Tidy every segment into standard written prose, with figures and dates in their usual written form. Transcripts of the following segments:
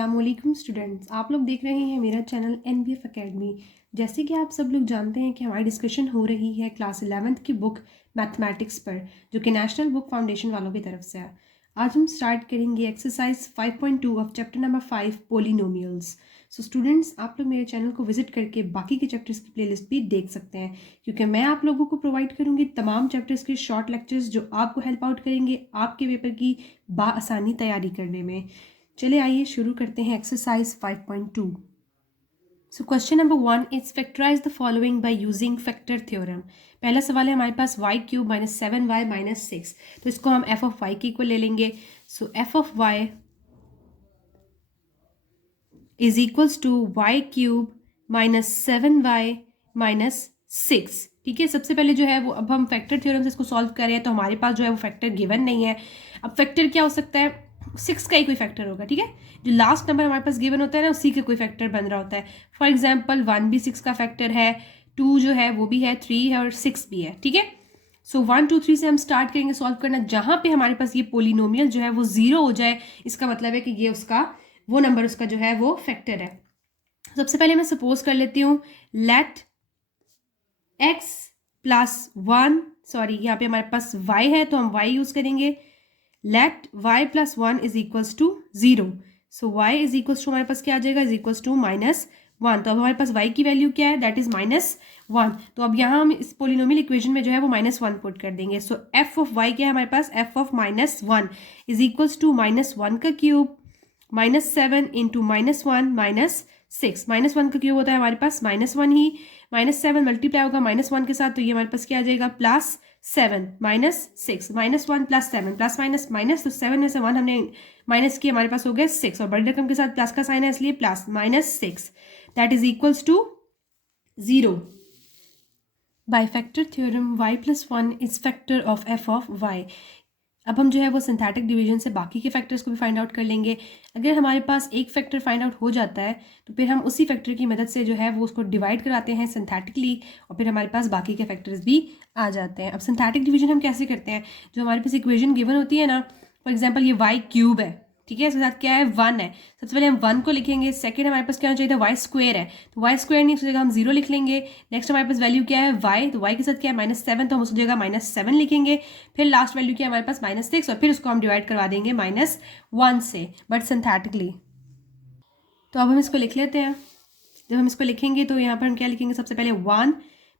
अस्सलामुअलैकुम स्टूडेंट्स, आप लोग देख रहे हैं मेरा चैनल NBF अकेडमी। जैसे कि आप सब लोग जानते हैं कि हमारी डिस्कशन हो रही है क्लास 11th की बुक मैथमेटिक्स पर, जो कि नेशनल बुक फाउंडेशन वालों की तरफ से है। आज हम स्टार्ट करेंगे exercise 5.2 of chapter number 5 polynomials. So students, आप लोग मेरे चैनल को विजिट करके बाकी के चैप्टर्स की प्लेलिस्ट भी देख सकते हैं, क्योंकि मैं आप लोगों को प्रोवाइड करूंगी तमाम चैप्टर्स के शॉर्ट लेक्चर्स जो आपको हेल्प आउट करेंगे आपके पेपर की बाआसानी तैयारी करने में। चले आइए शुरू करते हैं exercise 5.2। So question number 1 is factorise the following by using factor theorem. पहला सवाल है हमारे पास y cube minus 7y minus 6, तो इसको हम f ऑफ y के इक्वल ले लेंगे। So f of y is equals to y cube minus 7y minus 6। ठीक है, सबसे पहले जो है वो अब हम फैक्टर थ्योरम से इसको सॉल्व कर रहे हैं, तो हमारे पास जो है वो फैक्टर गिवन नहीं है। अब फैक्टर क्या हो सकता है, 6 का ही कोई फैक्टर होगा। ठीक है, जो लास्ट नंबर हमारे पास गिवन होता है ना, उसी का कोई फैक्टर बन रहा होता है। फॉर एग्जाम्पल 1 भी 6 का फैक्टर है, 2 जो है वो भी है, 3 है और 6 भी है। ठीक है, सो 1 2 3 से हम स्टार्ट करेंगे सॉल्व करना। जहां पे हमारे पास ये पोलिनोमियल जो है वो 0 हो जाए, इसका मतलब है कि ये उसका वो नंबर उसका जो है वो फैक्टर है। सबसे पहले मैं सपोज कर लेती हूँ, लेट x प्लस 1, सॉरी यहाँ पे हमारे पास y है तो हम y यूज करेंगे। Let y plus 1 is equals to 0। So y is equals to हमारे पास क्या आ जाएगा, इज इक्वल्स टू -1। तो अब हमारे पास y की वैल्यू क्या है, दैट इज -1। तो अब यहाँ हम इस पोलिनोमियल इक्वेशन में जो है वो -1 पुट कर देंगे। सो f ऑफ y क्या है हमारे पास, f of -1 is equals to -1 का क्यूब -7 इंटू -1 -6। -1 का क्यूब होता है हमारे पास -1 ही, -7 मल्टीप्लाई होगा -1 के साथ, तो ये हमारे पास क्या आ जाएगा, +7 -6 -1 + 7 प्लस माइनस माइनस, तो 7 में से 1 हमने माइनस किया, हमारे पास हो गया 6, और बड़ी रकम के साथ प्लस का साइन है इसलिए plus -6, that is equals to 0। By factor theorem y plus 1 is factor of f of y। अब हम जो है वो सिंथेटिक डिवीजन से बाकी के फैक्टर्स को भी फाइंड आउट कर लेंगे। अगर हमारे पास एक फैक्टर फाइंड आउट हो जाता है तो फिर हम उसी फैक्टर की मदद से जो है वो उसको डिवाइड कराते हैं सिंथेटिकली, और फिर हमारे पास बाकी के फैक्टर्स भी आ जाते हैं। अब सिंथेटिक डिवीजन हम कैसे करते हैं, जो हमारे पास इक्वेशन गिवन होती है ना, फॉर एग्जाम्पल ये y क्यूब है, ठीक है, इसके साथ क्या है 1 है। सबसे पहले हम 1 को लिखेंगे। सेकंड हमारे पास क्या होना चाहिए था, y स्क्वायर है, तो y स्क्वायर नहीं, उसकी जगह हम 0 लिख लेंगे। नेक्स्ट हमारे पास वैल्यू क्या है y, तो y के साथ क्या है -7, तो हम उसकी जगह -7 लिखेंगे। फिर लास्ट वैल्यू क्या है हमारे पास -6, और फिर उसको हम डिवाइड करवा देंगे -1 से, बट सिंथेटिकली। तो अब हम इसको लिख लेते हैं। जब हम इसको लिखेंगे तो यहाँ पर हम क्या लिखेंगे, सबसे पहले 1,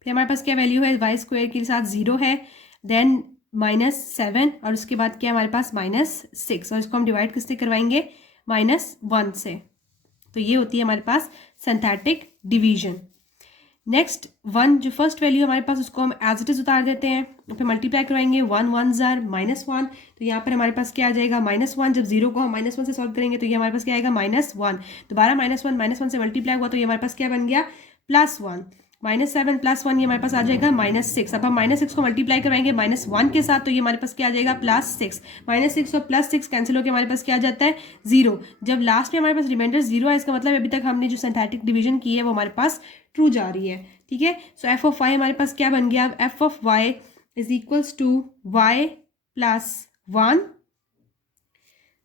फिर हमारे पास क्या वैल्यू है, y स्क्वायर के साथ 0 है, देन -7, और उसके बाद क्या हमारे पास -6, और इसको हम डिवाइड किससे करवाएंगे, -1 से। तो ये होती है हमारे पास सिंथेटिक डिवीजन। नेक्स्ट 1 जो फर्स्ट वैल्यू हमारे पास, उसको हम एज इट इज उतार देते हैं, फिर मल्टीप्लाई करवाएंगे, 1 1 जार -1, तो यहाँ पर हमारे पास क्या आ जाएगा -1। जब 0 को हम -1 से सॉल्व करेंगे तो ये हमारे पास क्या आएगा -1, दोबारा -1 से मल्टीप्लाई हुआ तो ये हमारे पास क्या बन गया, +1, -7 + 1 ये हमारे पास आ जाएगा -6। अब हम -6 को मल्टीप्लाई करवाएंगे -1 के साथ, तो ये हमारे पास क्या आ जाएगा +6, -6 और +6 कैंसिल होकर हमारे पास क्या आ जाता है 0। जब लास्ट में हमारे पास रिमाइंडर 0 है, इसका मतलब अभी तक हमने जो सिंथेटिक डिवीजन की है वो हमारे पास ट्रू जा रही है। ठीक है, सो f ऑफ y हमारे पास क्या बन गया, अब f of y is equals to y plus 1,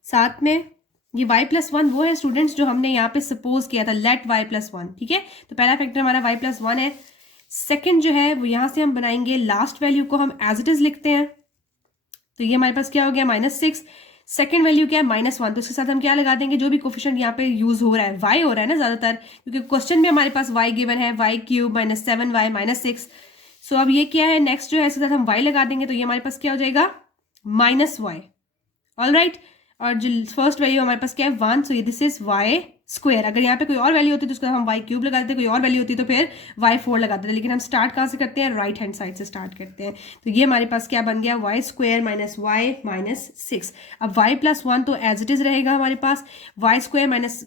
साथ में ये y प्लस 1 वो है स्टूडेंट्स जो हमने यहाँ पे सपोज किया था, लेट y प्लस 1। ठीक है, तो पहला फैक्टर हमारा y प्लस 1 है। सेकंड जो है वो यहाँ से हम बनाएंगे, लास्ट वैल्यू को हम एज इट इज लिखते हैं, तो ये हमारे पास क्या हो गया -6। सेकंड वैल्यू क्या है -1, तो इसके साथ हम क्या लगा देंगे, जो भी कोफिशिएंट यहाँ पे यूज हो रहा है y हो रहा है ना ज़्यादातर, क्योंकि क्वेश्चन में हमारे पास y गिवन है, y क्यूब -7y -6। सो अब ये क्या है, नेक्स्ट जो है इसके साथ हम y लगा देंगे, तो ये हमारे पास क्या हो जाएगा -y। ऑल राइट, और जो फर्स्ट वैल्यू हमारे पास क्या है 1, so this is y square. अगर यहाँ पे कोई और वैल्यू होती तो उसको हम y क्यूब लगा देते, कोई और वैल्यू होती तो फिर y4 लगा देते, लेकिन हम स्टार्ट कहाँ से करते हैं, राइट हैंड साइड से स्टार्ट करते हैं। तो ये हमारे पास क्या बन गया, y square minus y minus 6। अब y प्लस 1 तो एज इट इज रहेगा हमारे पास, y square minus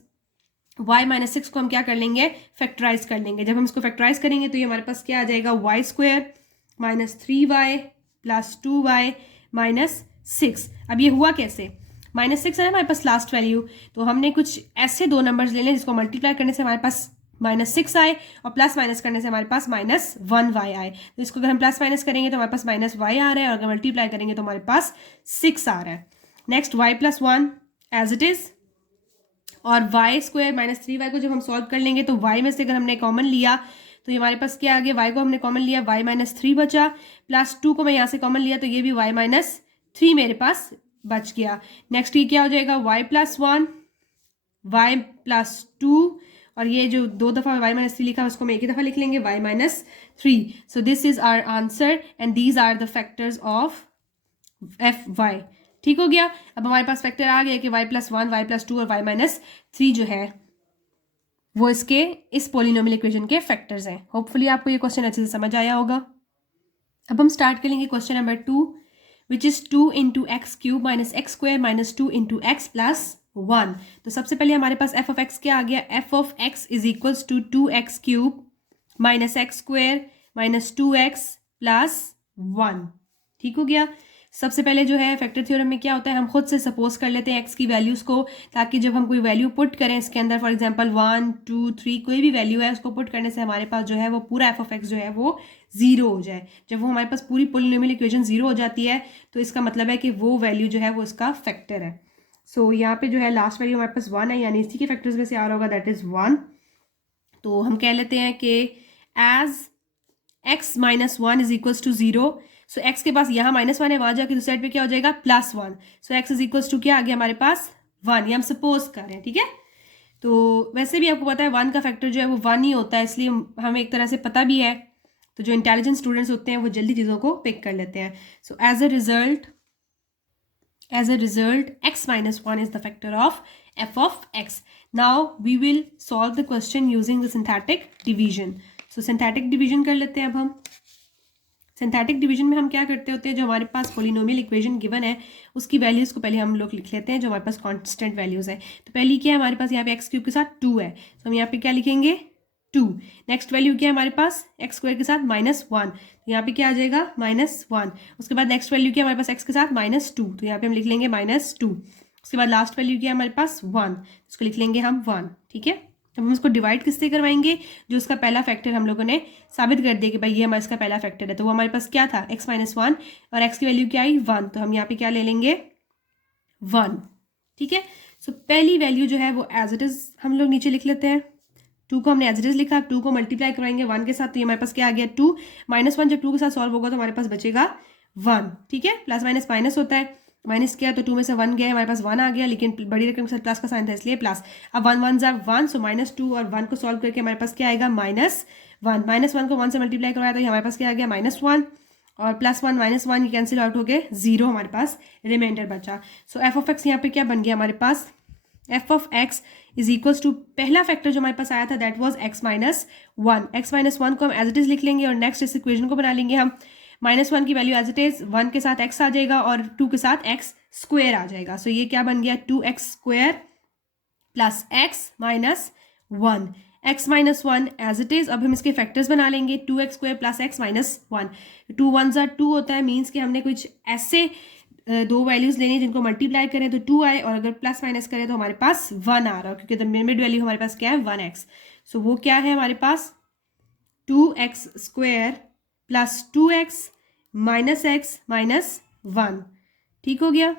y minus 6 को हम क्या कर लेंगे, फैक्टराइज कर लेंगे। जब हम इसको फैक्टराइज करेंगे तो ये हमारे पास क्या आ जाएगा, y square minus 3y plus 2y minus 6। अब ये हुआ कैसे, -6 है हमारे पास लास्ट वैल्यू, तो हमने कुछ ऐसे दो नंबर्स ले लें जिसको मल्टीप्लाई करने से हमारे पास -6 आए और प्लस माइनस करने से हमारे पास -1y आए। तो इसको अगर हम प्लस माइनस करेंगे तो हमारे पास -y आ रहा है, और अगर मल्टीप्लाई करेंगे तो हमारे पास 6 आ रहा है। Next y plus 1 as it is, और वाई स्क्वायर माइनस 3y को जब हम सॉल्व कर लेंगे तो y में से अगर हमने कॉमन लिया तो ये हमारे पास क्या आ गया, y को हमने कॉमन लिया, y माइनस 3 बचा, प्लस 2 को मैं यहाँ से कॉमन लिया तो ये भी y माइनस 3 मेरे पास बच गया। नेक्स्ट ये क्या हो जाएगा, y प्लस 1, y प्लस 2, और ये जो 2 दफ़ा y माइनस 3 लिखा है उसको मैं एक ही दफ़ा लिख लेंगे, y minus 3। So this is our answer and these are the factors of f y. ठीक हो गया। अब हमारे पास फैक्टर आ गया कि y प्लस 1, y प्लस 2 और y माइनस 3 जो है वो इसके इस पोलिनोमियल इक्वेशन के फैक्टर्स हैं। होपफुली आपको ये क्वेश्चन अच्छे से समझ आया होगा। अब हम स्टार्ट करेंगे question number 2 which is 2 into x cube minus x square minus 2 into x plus 1। तो सबसे पहले हमारे पास एफ ऑफ एक्स क्या आ गया, f of x is equals to 2x cube minus x square minus 2x plus 1। ठीक हो गया। सबसे पहले जो है फैक्टर थ्योरम में क्या होता है, हम खुद से सपोज कर लेते हैं एक्स की वैल्यूज़ को, ताकि जब हम कोई वैल्यू पुट करें इसके अंदर, फॉर एग्जांपल 1 2 3 कोई भी वैल्यू है उसको पुट करने से हमारे पास जो है वो पूरा एफ ऑफ एक्स जो है वो जीरो हो जाए। जब वो हमारे पास पूरी पोलिनोमियल इक्वेशन जीरो हो जाती है तो इसका मतलब है कि वो वैल्यू जो है वो इसका फैक्टर है। सो यहाँ पे जो है लास्ट वैल्यू हमारे पास 1 है, यानी इसी के फैक्टर्स में से आ रहा होगा, दैट इज़ 1। तो हम कह लेते हैं कि as x minus 1 is equals to 0, so x के पास यहाँ -1 है, वहाँ जाके दूसरी साइड पे क्या हो जाएगा +1। सो एक्स इज इक्वल्स टू क्या आ गया हमारे पास 1, ये हम सपोज कर रहे हैं। ठीक है। तो वैसे भी आपको पता है 1 का फैक्टर जो है वो 1 ही होता है, इसलिए हमें एक तरह से पता भी है। तो जो इंटेलिजेंट स्टूडेंट्स होते हैं वो जल्दी चीज़ों को पिक कर लेते हैं। So as a result x minus 1 is the factor of f of x. Now we will solve the question using the synthetic division. So synthetic division कर लेते हैं अब हम। सिंथेटिक डिवीजन में हम क्या करते होते हैं, जो हमारे पास पोलिनोमियल इक्वेशन गिवन है उसकी वैल्यूज़ को पहले हम लोग लिख लेते हैं जो हमारे पास कांस्टेंट वैल्यूज़ है। तो पहली क्या है हमारे पास, यहाँ पे एक्स क्यूब के साथ 2 है, तो हम यहाँ पे क्या लिखेंगे 2। नेक्स्ट वैल्यू क्या है हमारे पास, एक्स स्क्वायर के साथ -1, तो यहाँ पे क्या आ जाएगा -1। उसके बाद नेक्स्ट वैल्यू क्या है हमारे पास, एक्स के साथ -2, तो यहाँ पे हम लिख लेंगे -2। उसके बाद लास्ट वैल्यू क्या है हमारे पास 1, उसको लिख लेंगे हम 1। ठीक है। तो हम उसको डिवाइड किससे करवाएंगे, जो उसका पहला फैक्टर हम लोगों ने साबित कर दिया कि भाई ये हमारा इसका पहला फैक्टर है, तो वो हमारे पास क्या था x माइनस 1 और x की वैल्यू क्या आई 1, तो हम यहाँ पे क्या ले लेंगे 1। ठीक है। सो पहली वैल्यू जो है वो एज इट इज हम लोग नीचे लिख लेते हैं। 2 को हमने एज इट इज लिखा, 2 को मल्टीप्लाई करवाएंगे 1 के साथ, तो ये हमारे पास क्या आ गया 2 -1 जब 2 के साथ सॉल्व होगा तो हमारे पास बचेगा 1। ठीक है। प्लस माइनस माइनस होता है, माइनस किया तो 2 में से 1 गया, हमारे पास 1 आ गया, लेकिन बड़ी रकम के साथ प्लस का साइन था इसलिए प्लस। अब 1 1 जार 1, सो -2 और 1 को सॉल्व करके हमारे पास क्या आएगा -1। -1 को 1 से मल्टीप्लाई करवाया तो हमारे पास क्या आ गया -1 और +1 -1 ये कैंसिल आउट हो गए, 0 हमारे पास रिमाइंडर बचा। सो एफ ऑफ एक्स यहाँ पे क्या बन गया हमारे पास, f of x is equals to पहला फैक्टर जो हमारे पास आया था that was x minus 1। x minus 1 को हम एज इट इज लिख लेंगे और नेक्स्ट इस इक्वेशन को बना लेंगे हम। -1 की वैल्यू एज इट इज 1 के साथ x आ जाएगा और 2 के साथ x स्क्वायर आ जाएगा। सो ये क्या बन गया 2x square plus x minus 1। x minus 1 as it is. अब हम इसके फैक्टर्स बना लेंगे, 2x square plus x minus 1। 2 1 जार 2 होता है, मीन्स कि हमने कुछ ऐसे दो वैल्यूज लेनी जिनको मल्टीप्लाई करें तो 2 आए और अगर प्लस माइनस करें तो हमारे पास 1 आ रहा है, क्योंकि द मिड वैल्यू हमारे पास क्या है 1x। सो वो क्या है हमारे पास 2x square plus 2x minus x minus 1। ठीक हो गया।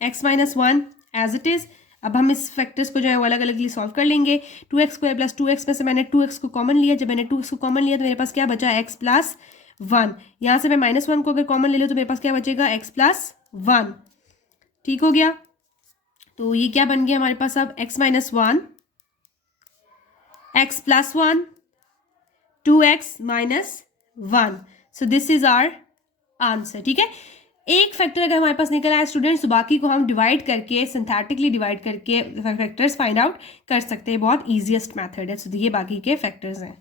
x minus 1 as it is. अब हम इस फैक्टर्स को जो है वो अलग अलग सॉल्व कर लेंगे। 2x स्क्वायर प्लस 2x में से मैंने 2x को कॉमन लिया, जब मैंने 2x को कॉमन लिया तो मेरे पास क्या बचा x प्लस 1। यहाँ से मैं -1 को अगर कॉमन ले लूँ तो मेरे पास क्या बचेगा x प्लस 1। ठीक हो गया। तो ये क्या बन गया हमारे पास अब x minus 1 x plus 1 2x minus 1। So this is our answer. ठीक है। एक फैक्टर अगर हमारे पास निकल आया स्टूडेंट्स तो बाकी को हम डिवाइड करके सिंथेटिकली डिवाइड करके फैक्टर्स फाइंड आउट कर सकते हैं, बहुत ईजीएस्ट मेथड है। सो ये बाकी के फैक्टर्स हैं।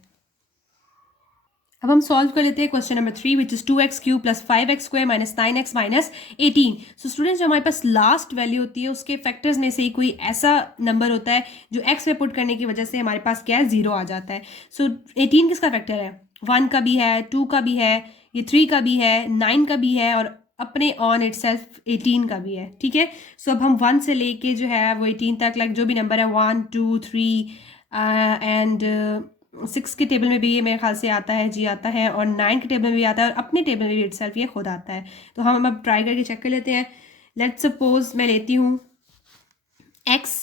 अब हम सॉल्व कर लेते हैं question number 3 which is 2x cube plus 5x square minus 9x minus 18। So students जो हमारे पास लास्ट वैल्यू होती है उसके फैक्टर्स में से ही कोई ऐसा नंबर होता है जो x पे पुट करने की वजह से हमारे पास क्या है 0 आ जाता है। सो 18 किसका फैक्टर है, 1 का भी है, 2 का भी है, ये 3 का भी है, 9 का भी है और अपने ऑन इटसेल्फ 18 का भी है। ठीक है। सो अब हम 1 से लेके जो है वो 18 तक लाइक जो भी नंबर है 1 2 3 एंड 6 के टेबल में भी ये मेरे ख्याल से आता है जी, आता है, और 9 के टेबल में भी आता है और अपने टेबल में भी इटसेल्फ ये खुद आता है। तो हम अब ट्राई करके चेक कर लेते हैं। लेट्स सपोज मैं लेती हूँ x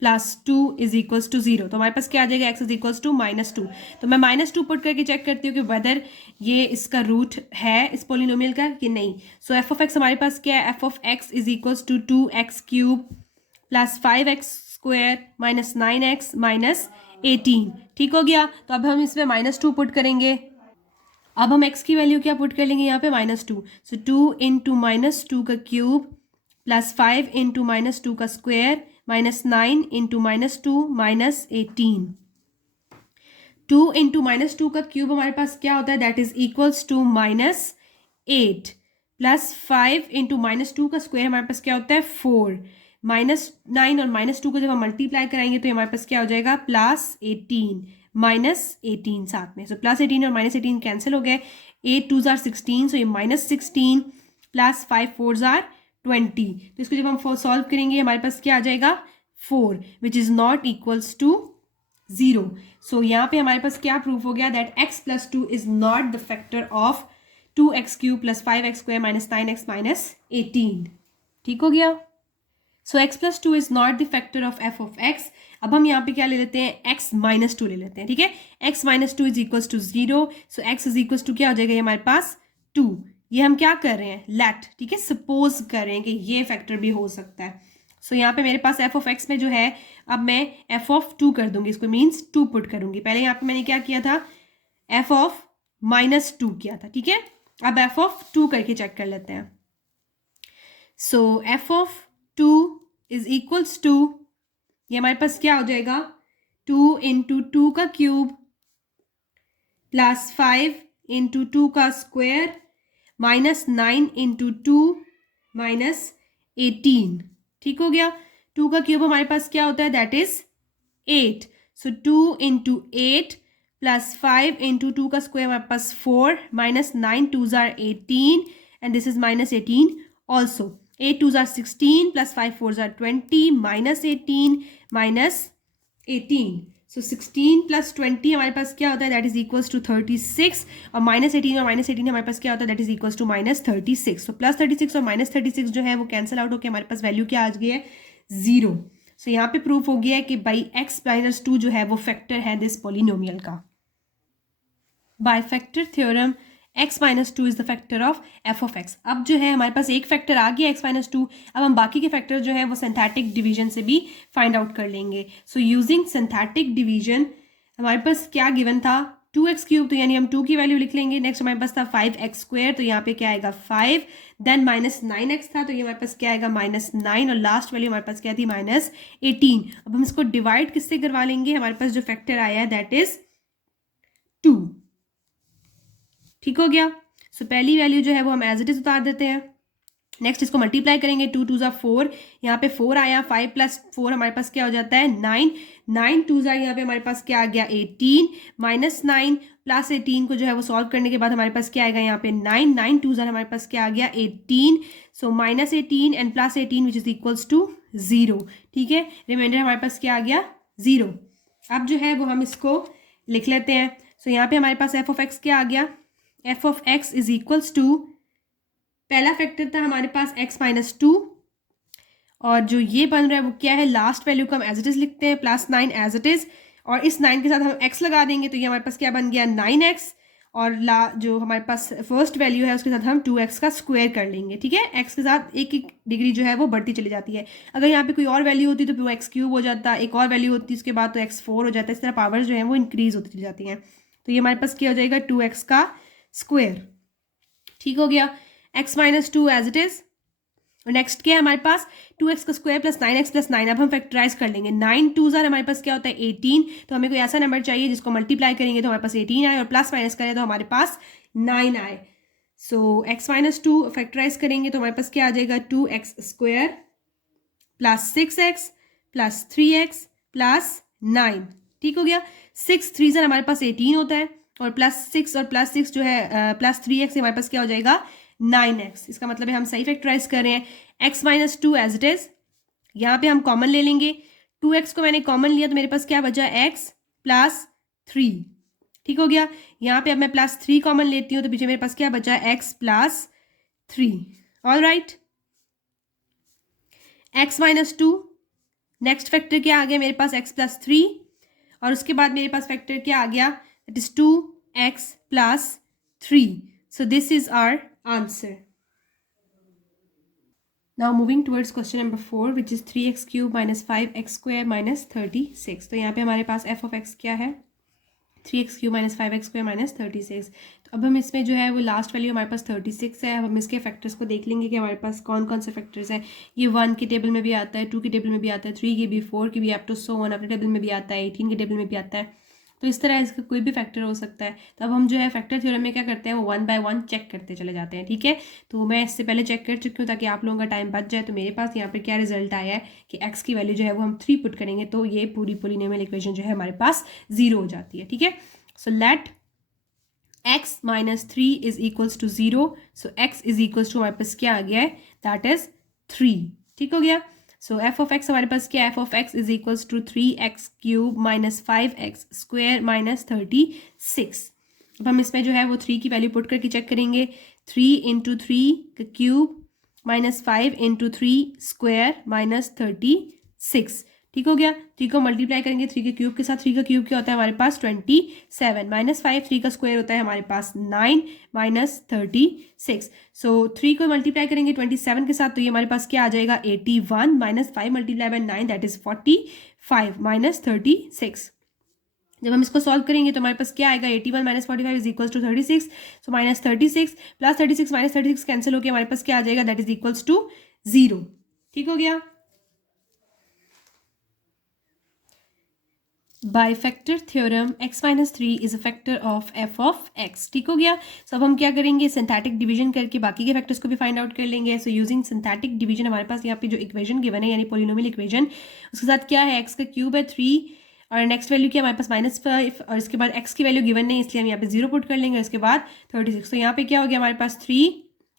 plus 2 is equals to 0। तो हमारे पास क्या आ जाएगा, x इज इक्वल्स टू -2। तो मैं -2 पुट करके चेक करती हूँ कि वेदर ये इसका रूट है इस पोलिनोमियल का कि नहीं। सो एफ ऑफ एक्स हमारे पास क्या है, f of x is equals to 2x³ plus 5x² minus 9x minus 18। ठीक हो गया। तो अब हम इसमें -2 पुट करेंगे। अब हम x की वैल्यू क्या पुट कर लेंगे यहाँ पे, -2। सो 2 इंटू -2 का क्यूब प्लस 5 इंटू -2 का square minus 9 into -2 minus 18। 2 into -2 का क्यूब हमारे पास क्या होता है, that is equals to -8 plus 5 into -2 का स्क्वायर हमारे पास क्या होता है 4। -9 और -2 को जब हम मल्टीप्लाई कराएंगे तो हमारे पास क्या हो जाएगा, +18 -18 साथ में। सो +18 और -18 कैंसिल हो गए। 8 2 जार 16, सो ये -16 प्लस 5 4 जार 20। तो इसको जब हम सॉल्व करेंगे हमारे पास क्या आ जाएगा 4, which is not equals to 0। So यहाँ पे हमारे पास क्या प्रूफ हो गया, that x + 2 is not the factor of 2x³ plus 5x² minus 9x minus 18। ठीक हो गया। So x + 2 is not the factor of f of x। अब हम यहाँ पे क्या ले लेते हैं, x - 2 ले लेते हैं। ठीक है, x - 2 is equals to 0। So x is equals to क्या हो जाएगा, ये हमारे पास 2। ये हम क्या कर रहे हैं, लेट, ठीक है, सपोज कर रहे हैं कि ये फैक्टर भी हो सकता है। सो यहाँ पे मेरे पास f ऑफ x में जो है, अब मैं f ऑफ 2 कर दूंगी, इसको मीन्स 2 पुट करूंगी। पहले यहाँ पे मैंने क्या किया था, f ऑफ -2 किया था। ठीक है, अब f ऑफ 2 करके चेक कर लेते हैं। So f of 2 is equals to, ये हमारे पास क्या हो जाएगा, 2 इंटू 2 का क्यूब प्लस 5 इंटू 2 का स्क्वायर माइनस 9 इंटू 2 माइनस 18। ठीक हो गया। 2 का क्यूब हमारे पास क्या होता है, that is 8। So 2 into 8 plus 5 into 2 का स्क्वायर हमारे पास 4 minus 9 2 jar 18 and this is minus 18 also. 8 2 jar 16 plus 5 4 jar 20 minus 18 minus 18। So 16 plus 20 हमारे पास क्या होता है, दैट इज इक्वल्स टू 36। और -18 और -18 हमारे पास क्या होता है, दैट इज इक्वल्स टू -36। सो +36 और -36 जो है वो कैंसिल आउट होकर हमारे पास वैल्यू क्या आ गई है, 0। सो यहाँ पे प्रूफ हो गया है कि बाई x - 2 जो है वो फैक्टर है दिस पोलिनोमियल का। Bye factor theorem x - 2 is the factor of f of x। अब जो है हमारे पास एक फैक्टर आ गया x - 2। अब हम बाकी के फैक्टर जो है वो सिंथेटिक डिवीजन से भी फाइंड आउट कर लेंगे। सो यूजिंग सिंथेटिक डिवीजन हमारे पास क्या गिवन था, 2x³, तो यानी हम 2 की वैल्यू लिख लेंगे। नेक्स्ट हमारे पास था 5x², तो यहाँ पे क्या आएगा 5। देन -9x था, तो ये हमारे पास क्या आएगा -9। और लास्ट वैल्यू हमारे पास क्या थी, -18। अब हम इसको डिवाइड किससे करवा लेंगे, हमारे पास जो फैक्टर आया है दैट इज 2। ठीक हो गया। सो पहली वैल्यू जो है वो हम एज इट इज उतार देते हैं। नेक्स्ट इसको मल्टीप्लाई करेंगे, 2 2 ज़ा 4, यहाँ पे 4 आया, 5 + 4 हमारे पास क्या हो जाता है 9। 9 2 ज़ा यहाँ पे हमारे पास क्या आ गया 18 -9 प्लस 18 को जो है वो सॉल्व करने के बाद हमारे पास क्या आएगा यहाँ पे 9। 9 2 ज़ा हमारे पास क्या आ गया 18। So -18 and +18 which is equals to 0। ठीक है, रिमाइंडर हमारे पास क्या आ गया 0। अब जो है वो हम इसको लिख लेते हैं। सो यहाँ पे हमारे पास f ऑफ x क्या आ गया, f of x is equals to, पहला फैक्टर था हमारे पास x - 2 और जो ये बन रहा है वो क्या है, लास्ट वैल्यू को हम एज इट इज लिखते हैं, +9 एज इट इज, और इस 9 के साथ हम x लगा देंगे तो ये हमारे पास क्या बन गया 9x। और जो हमारे पास फर्स्ट वैल्यू है उसके साथ हम 2x का स्क्वायर कर लेंगे। ठीक है, x के साथ एक एक डिग्री जो है वो बढ़ती चली जाती है। अगर यहाँ पे कोई और वैल्यू होती तो वो x³ हो जाता, एक और वैल्यू होती उसके बाद तो x4 हो जाता है। इस तरह पावर जो है वो इंक्रीज होती चली जाती हैं। तो ये हमारे पास क्या हो जाएगा 2x का स्क्वायर। ठीक हो गया, x - 2 as it is. Next क्या है हमारे पास 2x का स्क्वायर प्लस 9x + 9। अब हम फैक्टराइज कर लेंगे। 9 2 ज़ा हमारे पास क्या होता है 18, तो हमें कोई ऐसा नंबर चाहिए जिसको मल्टीप्लाई करेंगे तो हमारे पास 18 आए और प्लस माइनस करें तो हमारे पास 9 आए। सो x - 2 फैक्टराइज करेंगे तो हमारे पास क्या आ जाएगा 2x² plus 6x plus 3x plus 9। ठीक हो गया। 6 3 ज़ा हमारे पास 18 होता है और +6 और +6 जो है +3x हमारे पास क्या हो जाएगा 9x। इसका मतलब है हम सही फैक्टराइज कर रहे हैं। x - 2 एज इट इज, यहाँ पे हम कॉमन ले लेंगे। 2x को मैंने कॉमन लिया तो मेरे पास क्या बचा x + 3। ठीक हो गया। यहाँ पे अब मैं +3 कॉमन लेती हूँ तो पीछे मेरे पास क्या बचा x + 3। All right, x - 2 next factor क्या आ गया मेरे पास x प्लस 3, और उसके बाद मेरे पास फैक्टर क्या आ गया, that is 2x plus 3. So this is our answer. Now moving towards question number 4 which is 3x cube minus 5x square minus 36. तो यहाँ पे हमारे पास f ऑफ x क्या है, 3x cube minus 5x square minus 36. तो अब हम इसमें जो है वो लास्ट वैल्यू हमारे पास 36 है. अब हम इसके फैक्टर्स को देख लेंगे कि हमारे पास कौन कौन से फैक्टर्स हैं. ये 1 के टेबल में भी आता है, 2 के टेबल में भी आता है, 3 के भी, 4 के भी, अप टू सो ऑन अपने टेबल में भी आता है, 18 के टेबल में भी आता है. तो इस तरह इसका कोई भी फैक्टर हो सकता है. तो अब हम जो है फैक्टर थ्योरम में क्या करते हैं, वो 1 बाय 1 चेक करते चले जाते हैं. ठीक है, तो मैं इससे पहले चेक कर चुकी हूँ ताकि आप लोगों का टाइम बच जाए. तो मेरे पास यहाँ पे क्या रिजल्ट आया है कि x की वैल्यू जो है वो हम 3 पुट करेंगे तो ये पूरी पॉलिनोमियल इक्वेशन जो है हमारे पास 0 हो जाती है. ठीक है, so let x minus 3 is equals to 0. So x is equals to हमारे पास क्या आ गया है, दैट इज 3. ठीक हो गया. सो f ऑफ x हमारे पास क्या है, f of x is equals to 3x cube minus 5x square minus 36. अब हम इसमें जो है वो 3 की वैल्यू पुट करके चेक करेंगे. 3 into 3 cube minus 5 into 3 square minus 36. ठीक हो गया. 3 को मल्टीप्लाई करेंगे 3 के क्यूब के साथ. 3 का क्यूब क्या होता है हमारे पास 27 माइनस 5, 3 का स्क्वायर होता है हमारे पास 9 माइनस 36. सो 3 को मल्टीप्लाई करेंगे 27 के साथ तो ये हमारे पास क्या आ जाएगा 81 minus 5 multiply by 9 that is 45 minus 36. जब हम इसको सॉल्व करेंगे तो हमारे पास क्या आएगा 81 minus 45 is equals to 36. So minus 36 plus 36 minus 36 cancel होकर हमारे पास क्या आ जाएगा, दैट इज इक्वल्स टू 0. ठीक हो गया. Bye factor theorem x minus 3 is a factor of f of x. ठीक हो गया. सो अब हम क्या करेंगे, सिंथेटिक डिवीजन करके बाकी के फैक्टर्स को भी फाइंड आउट कर लेंगे. सो यूजिंग सिंथेटिक डिवीजन हमारे पास यहाँ पे जो इक्वेशन गिवन है यानी पॉलिनोमियल इक्वेशन, उसके साथ क्या है x का क्यूब है 3 और नेक्स्ट वैल्यू क्या हमारे पास -5 और इसके बाद x की वैल्यू गिवन नहीं इसलिए हम यहाँ पे 0 पुट कर लेंगे. इसके बाद 36. तो यहाँ पे क्या हो गया हमारे पास 3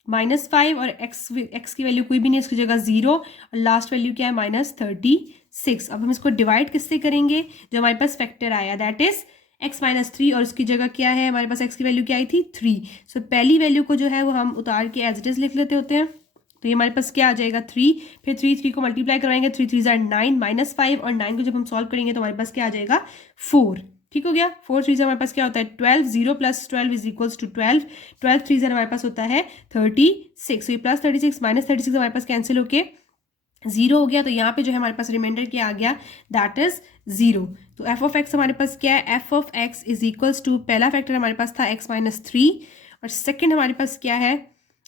-5 और x की वैल्यू कोई भी नहीं, इसकी जगह 0 और लास्ट वैल्यू क्या है -36. अब हम इसको डिवाइड किससे करेंगे, जो हमारे पास फैक्टर आया दैट इज x माइनस 3 और उसकी जगह क्या है हमारे पास x की वैल्यू क्या आई थी 3. सो पहली वैल्यू को जो है वो हम उतार के एज इट इज लिख लेते होते हैं. तो ये हमारे पास क्या आ जाएगा 3, फिर 3 को मल्टीप्लाई करवाएंगे 3 3 9 माइनस 5 और 9 को जब हम सॉल्व करेंगे तो हमारे पास क्या आ जाएगा 4. ठीक हो गया. 4 3 से हमारे पास क्या होता है 12, 0 प्लस 12 इज इक्वल्स टू 12, 12 3 से हमारे पास होता है 36. तो ये प्लस 36 माइनस 36 हमारे पास कैंसिल होके 0 हो गया. तो यहाँ पे जो है हमारे पास रिमाइंडर क्या आ गया, दैट इज 0. तो f ऑफ x हमारे पास क्या है, f of x is equals to पहला फैक्टर हमारे पास था x माइनस 3 और सेकेंड हमारे पास क्या है,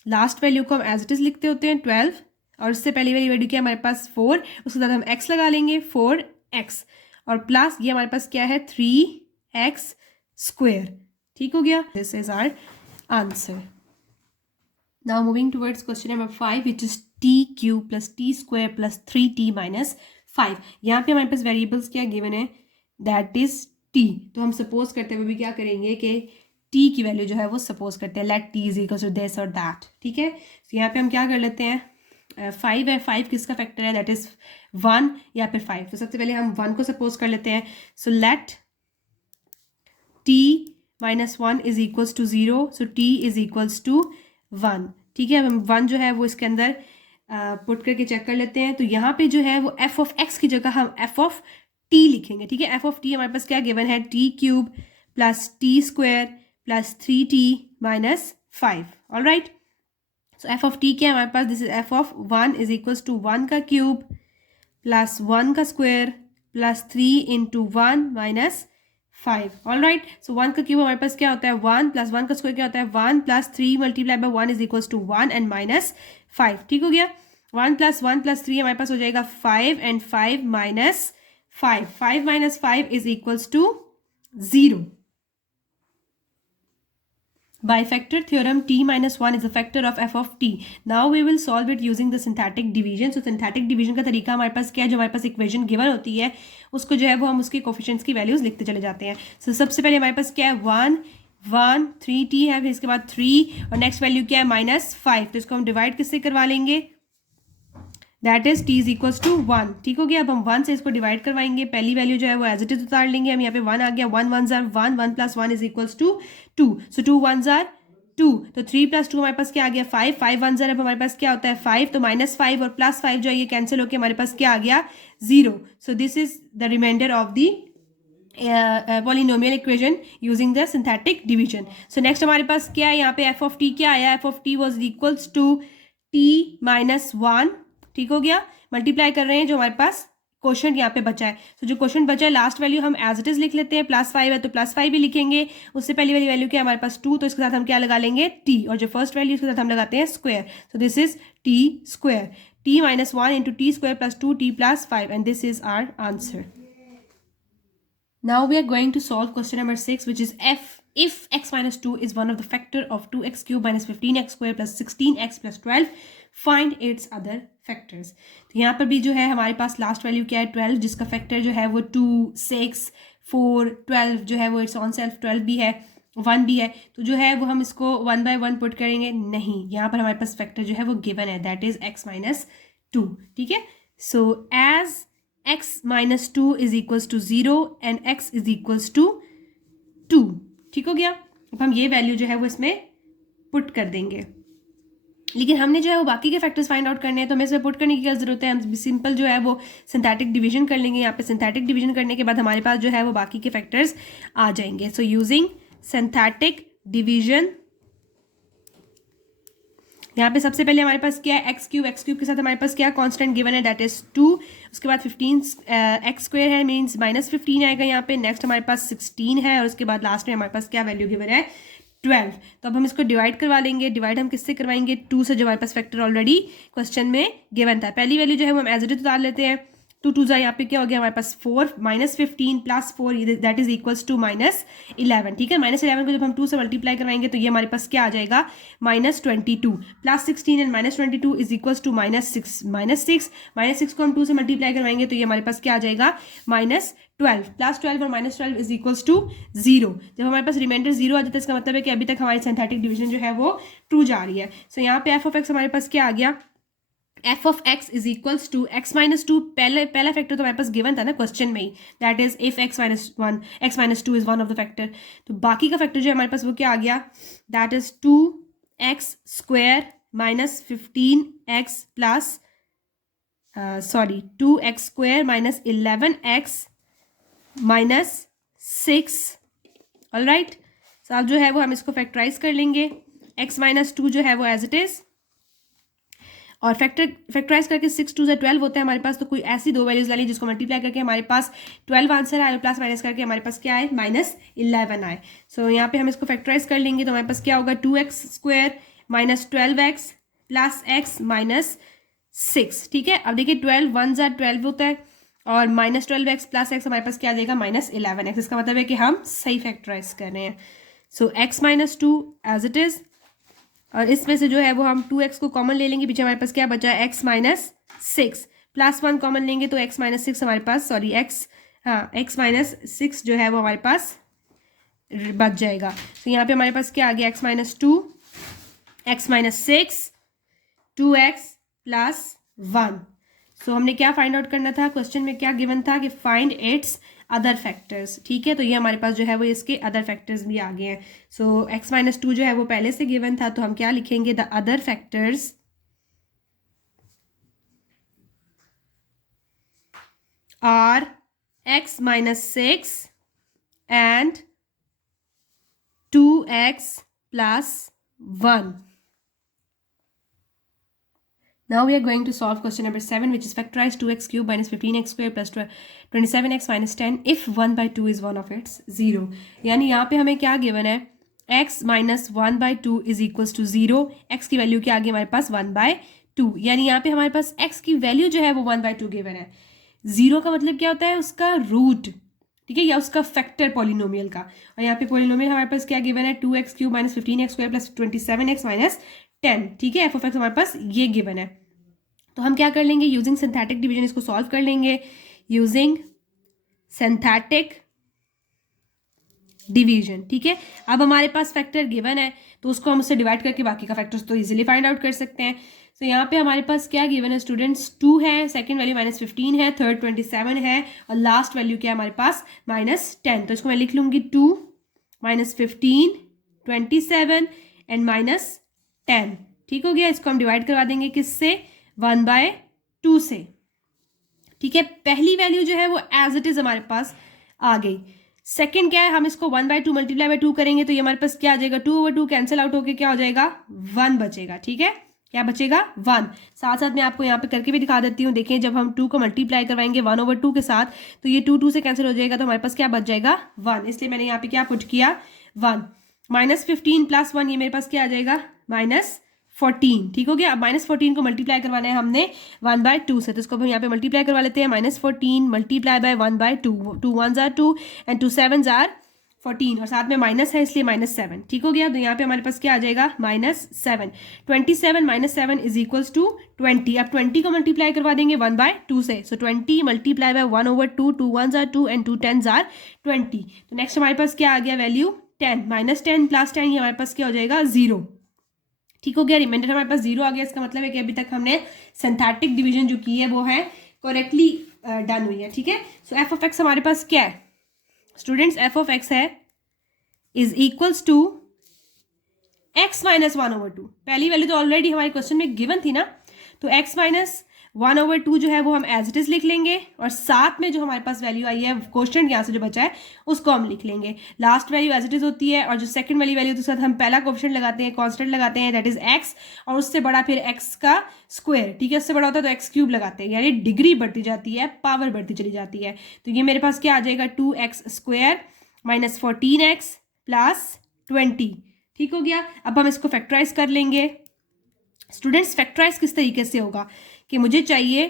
लास्ट वैल्यू को हम एज इट इज लिखते होते हैं 12 और उससे पहली वाली वैल्यू क्या है हमारे पास 4, उसके साथ हम x लगा लेंगे 4x और प्लस ये हमारे पास क्या है 3x स्क्वायर. ठीक हो गया. This is our answer. Now moving towards question number 5 which is t cube plus t square plus 3t minus 5. यहाँ पे हमारे पास वेरिएबल्स क्या गिवन है, दैट इज t. तो हम सपोज करते हुए भी क्या करेंगे कि t की वैल्यू जो है वो सपोज करते हैं let t is equal to this और दैट. ठीक है. तो यहाँ पे हम क्या कर लेते हैं 5 है, 5 किसका फैक्टर है, दैट इज 1 या फिर 5. तो सबसे पहले हम 1 को सपोज कर लेते हैं. So let t minus 1 is equals to 0. So t is equals to 1. ठीक है. अब हम 1 जो है वो इसके अंदर पुट करके चेक कर लेते हैं. तो यहाँ पे जो है वो f ऑफ x की जगह हम f ऑफ t लिखेंगे. ठीक है. f ऑफ t हमारे पास क्या गिवन है, t cube plus t square plus 3t minus 5. All right. So f of t क्या है हमारे पास, this is f of 1 is equals to 1 का क्यूब प्लस 1 का square plus 3 into 1 minus 5. All right. So 1 का cube हमारे पास क्या होता है 1 प्लस 1 का स्क्वायर क्या होता है 1 plus 3 multiply by 1 is equals to 1 and minus 5. ठीक हो गया. 1 प्लस 1 प्लस 3 हमारे पास हो जाएगा 5 and 5 minus 5. 5 minus 5 is equals to 0. By factor theorem, t minus 1 is a factor of f of t. Now we will solve it using the syntactic division. So syntactic division का तरीका हमारे पास क्या है, जो हमारे पास इक्वेशन गिवन होती है उसको जो है वो हम उसके कोफिशिएंट्स की वैल्यूज लिखते चले जाते हैं. So सबसे पहले हमारे पास क्या है 1 1 3t है, फिर इसके बाद 3 और नेक्स्ट वैल्यू क्या है -5. तो इसको हम डिवाइड किससे करवा लेंगे, that is t is equals to 1. ठीक हो गया. अब हम 1 से इसको डिवाइड करवाएंगे. पहली वैल्यू जो है वो एज इट इज उतार लेंगे. हम यहाँ पे 1 आ गया, 1 1 ज़ार 1 1 प्लस 1 इज इक्वल्स टू 2. सो 2 1 ज़ार 2, तो 3 + 2 हमारे पास क्या आ गया 5, 5 1 ज़र, अब हमारे पास क्या होता है 5, तो -5 और +5 जो है ये कैंसिल होकर हमारे पास क्या आ गया 0. So this is the remainder of the polynomial equation using the synthetic division. So next हमारे पास क्या है यहाँ पे f of t क्या आया, f of t was equals to t - 1. ठीक हो गया, मल्टीप्लाई कर रहे हैं जो हमारे पास क्वेश्चन यहाँ पे बचा है. तो जो क्वेश्चन बचा है लास्ट वैल्यू हम एज इट इज लिख लेते हैं, +5 है तो +5 भी लिखेंगे. उससे पहली वाली वैल्यू क्या है हमारे पास 2, तो इसके साथ हम क्या लगा लेंगे t, और जो फर्स्ट वैल्यू इसके साथ हम लगाते हैं square. So this is t square, t - 1 into t square plus 2t plus 5, and this is our answer. Now we are going to solve question number 6, which is if x minus 2 is one of the factor of 2x cube minus 15x square plus 16x plus 12, find its other factors. तो यहाँ पर भी जो है हमारे पास last value क्या है 12, जिसका फैक्टर जो है वो 2, 6, 4, 12 जो है वो इट्स ऑन सेल्फ 12 भी है, 1 भी है. तो जो है वो हम इसको 1 by 1 पुट करेंगे, नहीं, यहाँ पर हमारे पास फैक्टर जो है वो गिवन है, दैट इज x minus 2. ठीक है, so as x minus 2 is equals to 0 and x is equals to 2. ठीक हो गया, अब हम ये वैल्यू जो है वो इसमें पुट कर देंगे. लेकिन हमने जो है वो बाकी के फैक्टर्स फाइंड आउट करने हैं, तो हमें इसमें पुट करने की क्या जरूरत है, हम सिंपल जो है वो सिंथेटिक डिवीजन कर लेंगे. यहाँ पे सिंथेटिक डिवीजन करने के बाद हमारे पास जो है वो बाकी के फैक्टर्स आ जाएंगे. सो यूजिंग सिंथेटिक डिवीजन, यहाँ पे सबसे पहले हमारे पास क्या है एक्स क्यूब के साथ हमारे पास क्या कांस्टेंट गिवन है, दैट इज 2. उसके बाद 15 एक्स स्क्वायर है, मीन्स -15 आएगा यहाँ पे. नेक्स्ट हमारे पास 16 है, और उसके बाद लास्ट में हमारे पास क्या वैल्यू गिवन है 12. तो अब हम इसको डिवाइड करवा लेंगे. डिवाइड हम किससे करवाएंगे, 2 से, जो हमारे पास फैक्टर ऑलरेडी क्वेश्चन में गिवन था. पहली वैल्यू जो है वो हम एज इट इज उतार लेते हैं. 2 2 यहाँ पे क्या हो गया हमारे पास 4, -15 + 4 दैट इज इक्वल्स टू -11. ठीक है, -11 को जब हम 2 से मल्टीप्लाई करवाएंगे तो ये हमारे पास क्या आ जाएगा -22 + 16 एंड -22 इज इक्वल्स टू -6. -6 को हम 2 से मल्टीप्लाई करवाएंगे तो ये हमारे पास क्या आ जाएगा -12. +12 और -12 इज इक्वल्स टू 0. जब हमारे पास रिमाइंडर 0 आ जाता है इसका मतलब है कि अभी तक हमारी सिंथेटिक डिवीजन जो है वो ट्रू जा रही है. सो यहाँ पे f of x हमारे पास क्या आ गया, f of x is equals to x minus 2. पहला फैक्टर तो हमारे पास गिवन था ना क्वेश्चन में ही, that is if x minus 2 is one of the factor. तो बाकी का फैक्टर जो है हमारे पास वो क्या आ गया, that is 2x square minus 15x plus 2x square minus 11x minus 6. All right, so अब जो है वो हम इसको फैक्टराइज कर लेंगे. x minus 2 जो है वो एज इट इज, और फैक्टराइज करके 6 2 12 होता है हमारे पास. तो कोई ऐसी दो वैल्यूज ले ली जिसको मल्टीप्लाई करके हमारे पास 12 आंसर आए, और प्लस माइनस करके हमारे पास क्या आए -11 आए. सो यहाँ पे हम इसको फैक्टराइज कर लेंगे तो हमारे पास क्या होगा 2x square minus 12x plus x minus 6. ठीक है, अब देखिए 12 1 ज़ा 12 होता है, और -12x प्लस x हमारे पास क्या आ जाएगा -11x. इसका मतलब है कि हम सही फैक्टराइज कर रहे हैं. So x minus 2 as it is, और इसमें से जो है वो हम 2x को कॉमन ले लेंगे, पीछे हमारे पास क्या बचा है x minus 6, +1 कॉमन लेंगे तो x minus 6 हमारे पास x minus 6 जो है वो हमारे पास बच जाएगा. तो यहाँ पे हमारे पास क्या आ गया x minus 2, x minus 6, 2x plus 1. सो हमने क्या फाइंड आउट करना था, क्वेश्चन में क्या गिवन था कि फाइंड इट्स अदर फैक्टर्स. ठीक है, तो ये हमारे पास जो है वो इसके अदर फैक्टर्स भी आ गए हैं. सो x minus 2 जो है वो पहले से गिवन था, तो हम क्या लिखेंगे, the other factors are x minus 6 and 2x plus 1. Now we are going to solve question number 7, which is factorize 2x cube minus 15x square plus 27x minus 10 if 1 by 2 is one of its 0. यानी यहाँ पे हमें क्या given है, x minus 1 by 2 is equals to 0. x की value क्या आ गई हमारे पास 1 by 2, यानी यहाँ पे हमारे पास x की वैल्यू जो है वो 1 by 2 गिवन है. 0 का मतलब क्या होता है, उसका रूट. ठीक है, या उसका फैक्टर पॉलिनोमियल का. और यहाँ पे पॉलिनोमियल हमारे पास क्या गिवन है, 2x cube minus 15x square plus 27x minus 10. ठीक है, f of x हमारे पास ये गिवन है. तो हम क्या कर लेंगे, यूजिंग सिंथेटिक डिवीजन इसको सॉल्व कर लेंगे. Using synthetic division. ठीक है, अब हमारे पास फैक्टर गिवन है तो उसको हम उससे डिवाइड करके बाकी का फैक्टर्स तो इजीली फाइंड आउट कर सकते हैं. तो यहाँ पे हमारे पास क्या गिवन है स्टूडेंट्स, 2 है, सेकंड वैल्यू -15 है, थर्ड 27 है, और लास्ट वैल्यू क्या है हमारे पास -10. तो इसको मैं लिख लूँगी 2 -15 27 एंड -10। ठीक हो गया, इसको हम डिवाइड करवा देंगे किससे, 1/2 से। ठीक है, पहली वैल्यू जो है वो एज इट इज हमारे पास आ गई। सेकंड क्या है, हम इसको 1/2 मल्टीप्लाई बाय 2 करेंगे तो ये हमारे पास क्या आ जाएगा, 2/2 कैंसिल आउट होके क्या हो जाएगा, 1 बचेगा। ठीक है, क्या बचेगा, 1। साथ साथ मैं आपको यहाँ पे करके भी दिखा देती हूँ। देखिए, जब हम 2 को मल्टीप्लाई करवाएंगे 1/2 के साथ तो ये 2 से कैंसिल हो जाएगा, तो हमारे पास क्या बच जाएगा, 1। इसलिए मैंने यहाँ पे क्या पुट किया, 1। -15 + 1 ये मेरे पास क्या आ जाएगा, -14। ठीक हो गया, अब -14 को मल्टीप्लाई करवाना है हमने 1/2 से, तो इसको हम यहाँ पे मल्टीप्लाई करवा लेते हैं। -14 multiply by 1/2, 2 1s are 2 and 2 7s are 14, और साथ में माइनस है इसलिए -7। ठीक हो गया, तो यहाँ पे हमारे पास क्या आ जाएगा, -7। 27 - 7 इज इक्वल्स टू 20। अब 20 को मल्टीप्लाई करवा देंगे 1/2 से, सो 20 multiply by 1/2, 2 1s are 2 and 2 10s are 20। तो नेक्स्ट हमारे पास क्या आ गया वैल्यू, 10। -10 + 10 ये हमारे पास क्या हो जाएगा, 0। ठीक हो गया, रिमाइंडर हमारे पास 0 आ गया। इसका मतलब है कि अभी तक हमने सिंथेटिक डिवीजन जो की है वो है करेक्टली डन हुई है। ठीक है, सो एफ ऑफ एक्स हमारे पास क्या है स्टूडेंट्स, एफ ऑफ एक्स है इज इक्वल्स टू x - 1/2। पहली वैल्यू तो ऑलरेडी हमारे क्वेश्चन में गिवन थी ना, तो x - 1/2 जो है वो हम एज इट इज लिख लेंगे, और साथ में जो हमारे पास वैल्यू आई है क्वेश्चन यहाँ से जो बचा है उसको हम लिख लेंगे। Last value as it is होती है, और जो सेकंड वाली वैल्यू के साथ हम पहला कोएफिशिएंट लगाते हैं, कांस्टेंट लगाते हैं, दैट इज x, और उससे बड़ा फिर x का स्क्वायर। ठीक है, उससे बड़ा होता है तो x³ लगाते हैं, यानी डिग्री बढ़ती जाती है, पावर बढ़ती चली जाती है। तो ये मेरे पास क्या आ जाएगा, 2x² - 14x + 20। ठीक हो गया, अब हम इसको फैक्टराइज कर लेंगे। स्टूडेंट्स, फैक्टराइज किस तरीके से होगा कि मुझे चाहिए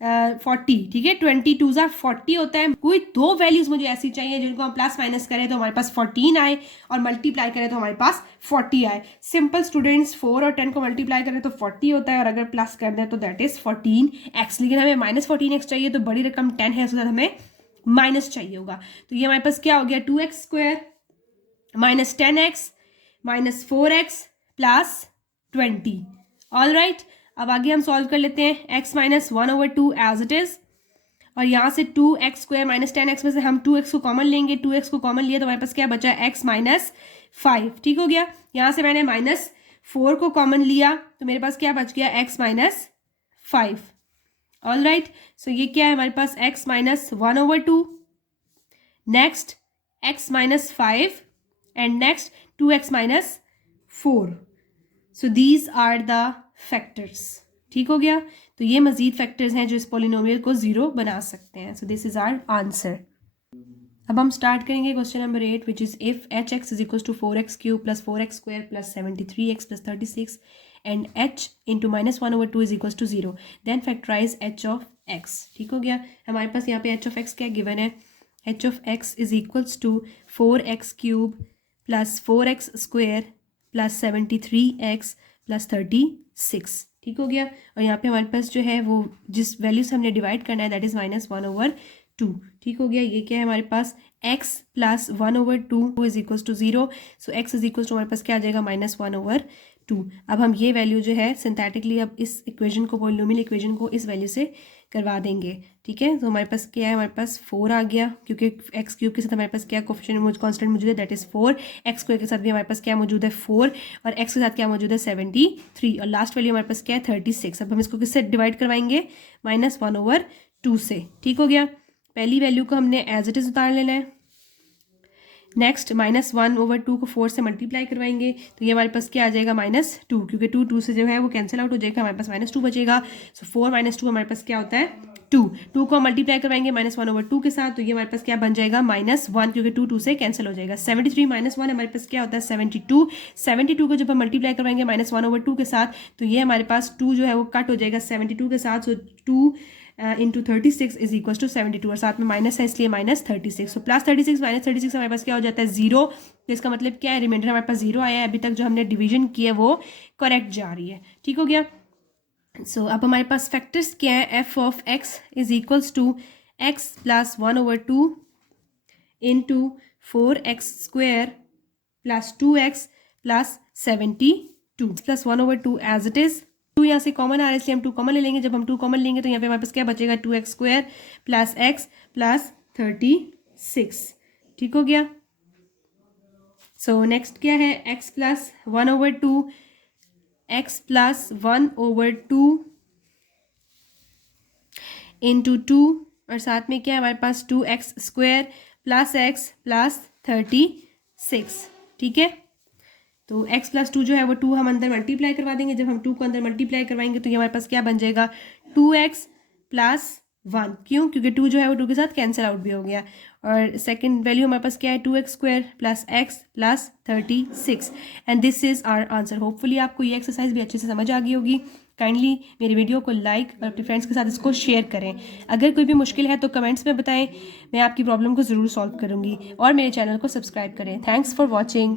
40। ठीक है, 22 * 40 होता है। कोई दो वैल्यूज मुझे ऐसी चाहिए जिनको हम प्लस माइनस करें तो हमारे पास 14 आए, और मल्टीप्लाई करें तो हमारे पास 40 आए। सिंपल स्टूडेंट्स, 4 और 10 को मल्टीप्लाई करें तो 40 होता है, और अगर प्लस कर दें तो दैट इज 14x। लेकिन हमें -14x चाहिए, तो बड़ी रकम 10 है, उसके साथ हमें माइनस चाहिए होगा। तो ये हमारे पास क्या हो गया, 2x² - 10x - 4x + 20। All right, अब आगे हम सॉल्व कर लेते हैं। x - 1/2 एज इट इज, और यहाँ से 2x² - 10x में से हम 2x को कॉमन लेंगे। 2x को कॉमन लिया तो हमारे पास क्या बचा है, x - 5। ठीक हो गया, यहाँ से मैंने -4 को कॉमन लिया तो मेरे पास क्या बच गया, x - 5। ऑल राइट, सो ये क्या है हमारे पास, x - 1/2, next x - 5, and next 2x - 4। So these are the factors. ठीक हो गया, तो ये मजीद फैक्टर्स हैं जो इस पोलिनोमियल को 0 बना सकते हैं। So this is our answer. अब हम स्टार्ट करेंगे question number 8, which is if h(x) = 4x³ + 4x² + 73x + 36 and h × -1/2 = 0, then factorise h of x। ठीक हो गया, हमारे पास यहाँ पे h ऑफ x क्या गिवन है, h of x = 4x³ + 4x² + 73x + 36। ठीक हो गया, और यहाँ पे हमारे पास जो है वो जिस वैल्यू से हमने डिवाइड करना है दैट इज -1/2। ठीक हो गया, ये क्या है हमारे पास, x + 1/2 = 0, सो x = हमारे पास क्या आ जाएगा, -1/2। अब हम ये वैल्यू जो है सिंथेटिकली अब इस इक्वेशन को, पॉलिनोमियल इक्वेशन को इस वैल्यू से करवा देंगे। ठीक है, तो हमारे पास क्या है, हमारे पास 4 आ गया, क्योंकि x³ के साथ हमारे पास क्या कोएफिशिएंट कांस्टेंट मौजूद है, दैट इज 4। x² के साथ भी हमारे पास क्या मौजूद है, 4, और x के साथ क्या मौजूद है, 73, और लास्ट वैल्यू हमारे पास क्या है, 36। अब हम इसको किससे डिवाइड करवाएंगे, -1/2 से। ठीक हो गया, पहली वैल्यू को हमने एज इट इज उतार लेना है। नेक्स्ट -1/2 को 4 से मल्टीप्लाई करवाएंगे तो ये हमारे पास क्या आ जाएगा, -2, क्योंकि 2 से जो है वो कैंसिल आउट हो जाएगा, हमारे पास -2 बचेगा। सो 4 - 2 हमारे पास क्या होता है, 2 को हम मल्टीप्लाई करवाएंगे -1/2 के साथ, तो ये हमारे पास क्या बन जाएगा, -1, क्योंकि 2 से कैंसिल हो जाएगा। 73 - 1 हमारे पास क्या होता है, 72। 72 को जब हम मल्टीप्लाई करवाएंगे -1/2 के साथ तो ये हमारे पास 2 जो है वो कट हो जाएगा 72 के साथ, सो 2 × 36 = 72, और साथ में माइनस है इसलिए -36। सो +36 - 36 हमारे पास क्या हो जाता है, 0। तो इसका मतलब क्या है, रिमाइंडर हमारे पास 0 आया है। अभी तक जो हमने डिवीजन की है वो करेक्ट जा रही है। ठीक हो गया, सो अब हमारे पास फैक्टर्स क्या है, f of x = x + 1/2 × 4x² + 2x + 72 + 1/2 as it is. 2 यहाँ से कॉमन आ रहा है इसलिए हम 2 कॉमन ले लेंगे। जब हम 2 कॉमन लेंगे तो यहाँ पे हमारे पास क्या बचेगा, 2x² + x + 36। ठीक हो गया, सो नेक्स्ट क्या है, x plus 1/2, x plus 1/2 into 2, और साथ में क्या है हमारे पास 2x² प्लस x प्लस 36, ठीक है। तो x प्लस 2 जो है वो 2 हम अंदर मल्टीप्लाई करवा देंगे। जब हम 2 को अंदर मल्टीप्लाई करवाएंगे तो ये हमारे पास क्या बन जाएगा, 2x प्लस 1। क्यों, क्योंकि 2 जो है वो 2 के साथ कैंसिल आउट भी हो गया। और सेकंड वैल्यू हमारे पास क्या है, 2x² plus x plus 36, and this is our answer. Hopefully आपको ये एक्सरसाइज भी अच्छे से समझ आ गई होगी। काइंडली मेरी वीडियो को लाइक और अपने फ्रेंड्स के साथ इसको शेयर करें। अगर कोई भी मुश्किल है तो कमेंट्स में बताएं, मैं आपकी प्रॉब्लम को ज़रूर सॉल्व करूँगी। और मेरे चैनल को सब्सक्राइब करें। Thanks for watching.